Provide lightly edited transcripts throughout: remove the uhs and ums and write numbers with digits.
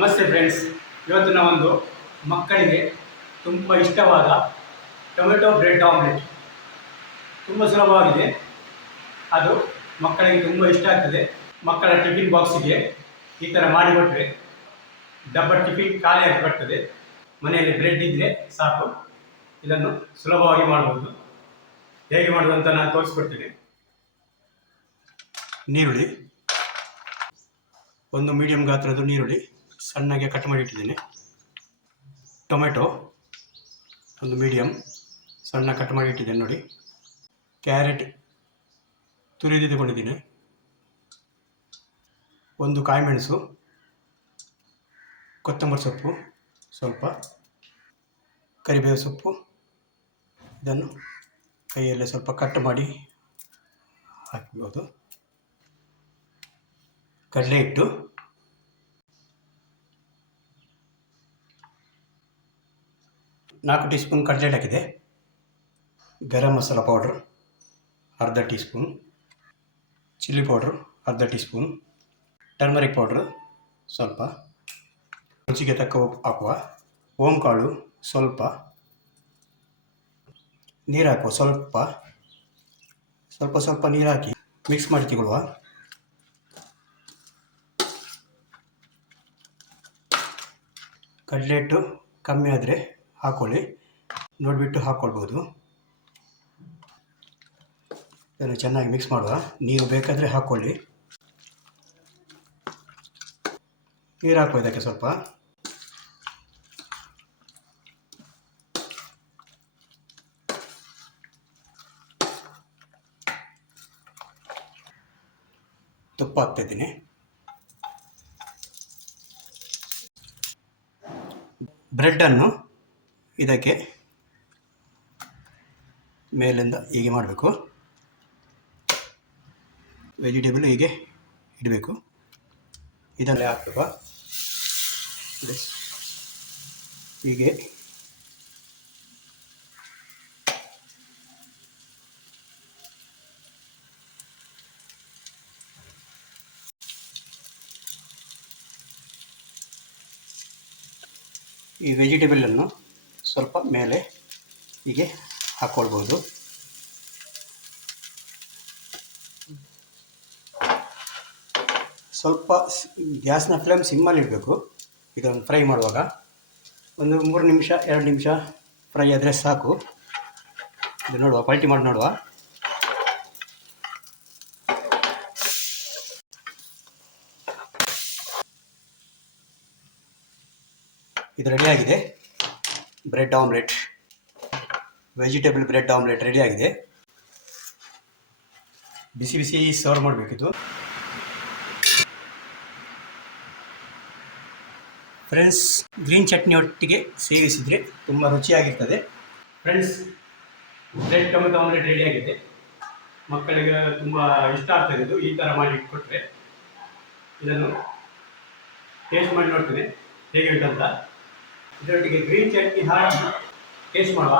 ನಮಸ್ತೆ ಫ್ರೆಂಡ್ಸ್, ಇವತ್ತು ನಾವೊಂದು ಮಕ್ಕಳಿಗೆ ತುಂಬ ಇಷ್ಟವಾದ ಟೊಮೆಟೊ ಬ್ರೆಡ್ ಆಮ್ಲೆಟ್ ತುಂಬ ಸುಲಭವಾಗಿದೆ. ಅದು ಮಕ್ಕಳಿಗೆ ತುಂಬ ಇಷ್ಟ ಆಗ್ತದೆ. ಮಕ್ಕಳ ಟಿಫಿನ್ ಬಾಕ್ಸಿಗೆ ಈ ಥರ ಮಾಡಿಕೊಟ್ರೆ ಡಬ್ಬ ಟಿಫಿನ್ ಖಾಲಿಯಾಗಿ ಬರ್ತದೆ. ಮನೆಯಲ್ಲಿ ಬ್ರೆಡ್ ಇದ್ದರೆ ಸಾಕು. ಇದನ್ನು ಸುಲಭವಾಗಿ ಮಾಡ್ಬೋದು. ಹೇಗೆ ಮಾಡೋದು ಅಂತ ನಾನು ತೋರಿಸ್ಕೊಡ್ತೀನಿ. ನೀರುಳ್ಳಿ, ಒಂದು ಮೀಡಿಯಂ ಗಾತ್ರದ ನೀರುಳ್ಳಿ ಸಣ್ಣಗೆ ಕಟ್ ಮಾಡಿ ಇಟ್ಟಿದ್ದೇನೆ. ಟೊಮೆಟೊ ಒಂದು ಮೀಡಿಯಂ ಸಣ್ಣ ಕಟ್ ಮಾಡಿ ಇಟ್ಟಿದ್ದೇನೆ ನೋಡಿ. ಕ್ಯಾರೆಟ್ ತುರಿದಿಟ್ಟುಕೊಂಡಿದ್ದೀನಿ. ಒಂದು ಕಾಯಿಮೆಣಸು, ಕೊತ್ತಂಬರಿ ಸೊಪ್ಪು ಸ್ವಲ್ಪ, ಕರಿಬೇವು ಸೊಪ್ಪು. ಇದನ್ನು ಕೈಯಲ್ಲೇ ಸ್ವಲ್ಪ ಕಟ್ ಮಾಡಿ ಹಾಕ್ಬೋದು. ಕಡಲೆ ಹಿಟ್ಟು, ನಾಲ್ಕು ಟೀ ಸ್ಪೂನ್ ಕಡಲೆ ಹಿಟ್ಟು ಹಾಕಿದೆ. ಗರಂ ಮಸಾಲ ಪೌಡ್ರ್ ಅರ್ಧ ಟೀ ಸ್ಪೂನ್, ಚಿಲ್ಲಿ ಪೌಡ್ರ್ ಅರ್ಧ ಟೀ ಸ್ಪೂನ್, ಟರ್ಮರಿಕ್ ಪೌಡ್ರ್ ಸ್ವಲ್ಪ, ರುಚಿಗೆ ತಕ್ಕ ಉಪ್ಪು ಹಾಕುವ, ಓಂಕಾಳು ಸ್ವಲ್ಪ, ನೀರು ಹಾಕುವ ಸ್ವಲ್ಪ ಸ್ವಲ್ಪ ನೀರು ಹಾಕಿ ಮಿಕ್ಸ್ ಮಾಡಿ ತಗೊಳ್ಳುವ. ಕಡಲೆ ಹಿಟ್ಟು ಕಮ್ಮಿ ಆದರೆ ಹಾಕ್ಕೊಳ್ಳಿ, ನೋಡಿಬಿಟ್ಟು ಹಾಕ್ಕೊಳ್ಬೋದು. ಇದನ್ನು ಚೆನ್ನಾಗಿ ಮಿಕ್ಸ್ ಮಾಡುವ. ನೀರು ಬೇಕಾದರೆ ಹಾಕ್ಕೊಳ್ಳಿ. ನೀರು ಹಾಕುವ ಇದಕ್ಕೆ ಸ್ವಲ್ಪ. ತುಪ್ಪ ಹಾಕ್ತಾಯಿದ್ದೀನಿ. ಬ್ರೆಡ್ಡನ್ನು ಇದಕ್ಕೆ ಮೇಲಿಂದ ಹೀಗೆ ಮಾಡಬೇಕು. ವೆಜಿಟೇಬಲ್ ಹೀಗೆ ಇಡಬೇಕು. ಇದನ್ನೇ ಹಾಕುವ ಹೀಗೆ. ಈ ವೆಜಿಟೇಬಲನ್ನು ಸ್ವಲ್ಪ ಮೇಲೆ ಹೀಗೆ ಹಾಕ್ಕೊಳ್ಬೋದು. ಸ್ವಲ್ಪ ಗ್ಯಾಸ್ನ ಫ್ಲೇಮ್ ಸಿಮ್ಮಲ್ಲಿ ಇಡಬೇಕು. ಇದನ್ನು ಫ್ರೈ ಮಾಡುವಾಗ ಒಂದು 3 ನಿಮಿಷ 2 ನಿಮಿಷ ಫ್ರೈ ಆದರೆ ಸಾಕು. ಇದು ನೋಡುವ, ಪಲ್ಟಿ ಮಾಡಿ ನೋಡುವ. ಇದು ರೆಡಿಯಾಗಿದೆ. Bread omelette, vegetable bread omelette ರೆಡಿಯಾಗಿದೆ. ಬಿಸಿ ಬಿಸಿ ಸರ್ವ್ ಮಾಡಬೇಕಿತ್ತು. ಫ್ರೆಂಡ್ಸ್, ಗ್ರೀನ್ ಚಟ್ನಿ ಒಟ್ಟಿಗೆ ಸೇವಿಸಿದರೆ ತುಂಬ ರುಚಿಯಾಗಿರ್ತದೆ. ಫ್ರೆಂಡ್ಸ್, ಬ್ರೆಡ್ ಟೊಮೆಟೊ ಆಮ್ಲೆಟ್ ರೆಡಿಯಾಗಿದೆ. ಮಕ್ಕಳಿಗೆ ತುಂಬ ಇಷ್ಟ ಆಗ್ತದೆ. ಇದು ಈ ಥರ ಮಾಡಿ ಇಟ್ಕೊಟ್ರೆ. ಇದನ್ನು ಟೇಸ್ಟ್ ಮಾಡಿ ನೋಡ್ತೇನೆ ಹೇಗೆ ಉಂಟಂತ. ಇದರೊಟ್ಟಿಗೆ ಗ್ರೀನ್ ಚಟ್ನಿ ಹಾಕಿ ಟೇಸ್ಟ್ ಮಾಡುವ.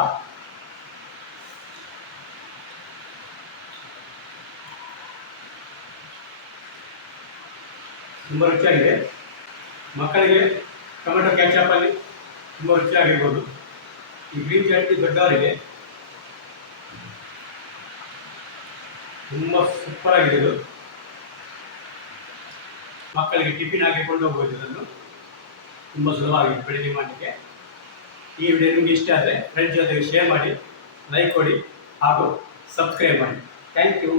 ತುಂಬ ರುಚಿಯಾಗಿದೆ. ಮಕ್ಕಳಿಗೆ ಟೊಮೆಟೊ ಕ್ಯಾಚಪ್ಪಲ್ಲಿ ತುಂಬ ರುಚಿಯಾಗಿರ್ಬೋದು. ಈ ಗ್ರೀನ್ ಚಟ್ನಿ ದೊಡ್ಡವರಿಗೆ ತುಂಬ ಸೂಪರಾಗಿದೆ. ಇದು ಮಕ್ಕಳಿಗೆ ಟಿಫಿನ್ ಹಾಕಿಕೊಂಡು ಹೋಗ್ಬೋದು. ಇದನ್ನು ತುಂಬ ಸುಲಭವಾಗಿದೆ ಬೆಳಗ್ಗೆ ಮಾಡಲಿಕ್ಕೆ. ಈ ವಿಡಿಯೋ ನಿಮಗೆ ಇಷ್ಟ ಆದರೆ ಫ್ರೆಂಡ್ಸ್ ಜೊತೆಗೆ ಶೇರ್ ಮಾಡಿ, ಲೈಕ್ ಕೊಡಿ ಹಾಗೂ ಸಬ್ಸ್ಕ್ರೈಬ್ ಮಾಡಿ. Thank you.